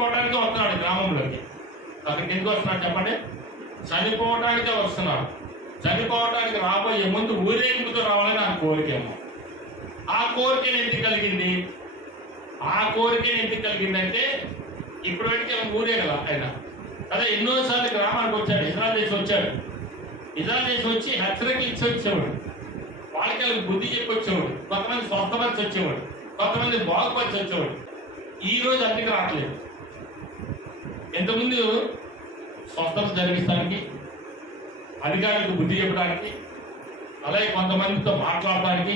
చనిపోవడానికి వస్తున్నాడు గ్రామంలోకి. అక్కడికి ఎందుకు వస్తున్నాడు చెప్పండి? చనిపోవడానికే వస్తున్నాడు. చనిపోవడానికి రాబోయే ముందు ఊరేగింపుతో రావాలని ఆ కోరికేమో. ఆ కోరికను ఎందుకు కలిగింది? ఆ కోరికను ఎందుకు కలిగిందంటే ఇప్పుడు వెంటనే ఊరే కదా ఆయన. అదే ఎన్నోసార్లు గ్రామానికి వచ్చాడు, ఇజ్రాయెల్ దేశం వచ్చాడు. ఇజ్రాయెల్ దేశం వచ్చి హెచ్చరికలు ఇచ్చి వచ్చేవాడు, వాళ్ళకి బుద్ధి చెప్పి వచ్చేవాడు, కొంతమంది స్వస్థపరిచి వచ్చేవాడు, కొంతమంది బాగుపరిచి వచ్చేవాడు. ఈ రోజు అందుకు రావట్లేదు. ఇంతకుముందు స్వస్థత జరిగిస్తానికి, అధికారులకు బుద్ధి చెప్పడానికి, అలాగే కొంతమందితో మాట్లాడడానికి,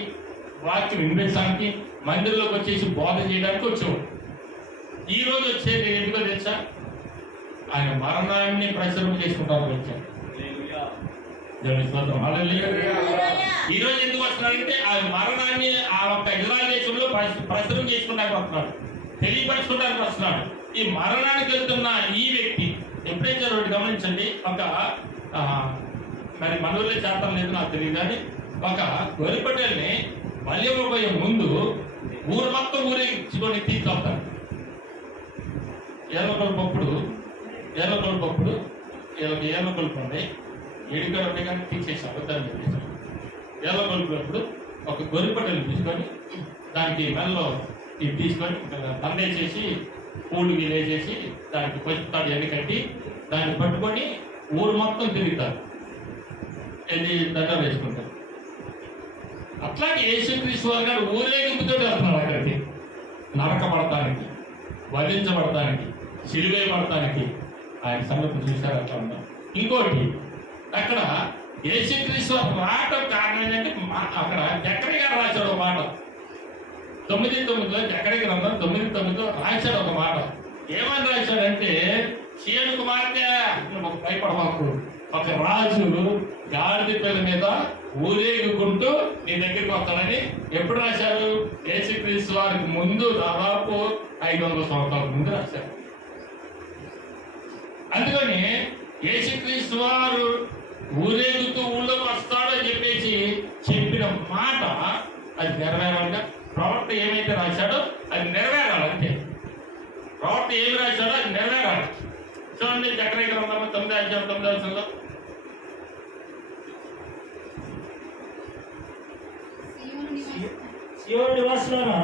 వాక్యం వినిపించడానికి, మందిరంలోకి వచ్చేసి బోధ చేయడానికి వచ్చేవాడు. ఈ రోజు వచ్చేది ఎందుకో తెలుసా? ఆయన మరణాన్ని ప్రచురం చేసుకుంటారు వచ్చాడు. ఈ రోజు ఎందుకు వస్తున్నాడంటే ఆ మరణాన్ని ఆ ఒక్క ఇజ్రాయెల్ దేశంలో ప్రచురం చేసుకుంటానికి వస్తున్నాడు, తెలియపరచుకోవడానికి వస్తున్నాడు. ఈ మరణానికి వెళ్తున్న ఈ వ్యక్తి ఎప్పుడైతే రోడ్డు గమనించండి, ఒక మరి మనవులే చేతం లేదు నాకు తెలియదు కానీ ఒక గొరిపటల్ని బలిపోయే ముందు ఊరు మొత్తం ఊరేగించుకొని తీసుకొస్తాడు. ఏర్లకొల్పప్పుడు వీళ్ళకి ఏర్లకొల్పండి ఎడికారు ఉంటే కానీ తీసేసాడు. దాన్ని తీసేసాడు. ఏర్లకొల్పప్పుడు ఒక గొరిపటలు తీసుకొని దానికి మెల్లో ఇది తీసుకొని దండేసేసి పూలు వేసేసి దానికి పసుపుతాడు ఎన్ని కట్టి దాన్ని పట్టుకొని ఊరు మొత్తం తిరుగుతారు, వెళ్ళి దండ వేసుకుంటారు. అట్లాగే యేసుక్రీస్తు వారు గారు ఊరేగింపుతో వెళ్తున్నారు అక్కడికి, నరకబడటానికి, వధించబడటానికి, సిలువేయబడటానికి. ఆయన సంగతి చూశారు అట్లా ఉంటాం. ఇంకోటి అక్కడ యేసుక్రీస్తు వారు రావటం కారణం ఏంటంటే అక్కడ జకరియా గారు రాశాడు ఒక మాట. 9:9 జకరియా గ్రంథం 9:9 రాశాడు ఒక మాట. ఏమని రాశాడంటే, సీయోను కుమార్తె నువ్వు భయపడమాకు, ఒక రాజు గాడిద పిల్ల మీద ఊరేగుకుంటూ నీ దగ్గరికి వస్తాడని ఎప్పుడు రాశారు? యేసుక్రీస్తు వారికి ముందు దాదాపు 500 సంవత్సరాల ముందు రాశారు. అందుకని యేసుక్రీస్తు వారు ఊరేగుతూ ఊళ్ళోకి వస్తాడని చెప్పేసి చెప్పిన మాట అది నెరవేరాలిగా. ప్రవక్త ఏమైతే రాశాడో అది నెరవేరాలి అంతే. ప్రవక్త ఏమి రాశాడో అది నెరవేరాలి. చూడండి జకరియా గ్రంథం 9:9 సీయోను నివాసులారా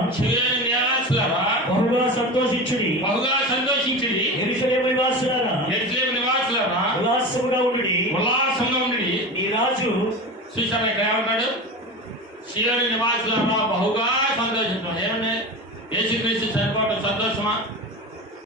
బహుగా సంతోషించుడి, యెరూషలేము నివాసులారా ఉల్లాసముగా ఉండుడి. నీ రాజు చూసారా ఇక్కడ ఏమంటాడు? సీయోను నివాసులారా బహుగా సంతోషించడం. ఏమన్నా యేసుక్రీస్తు చనిపోవడం సంతోషమా?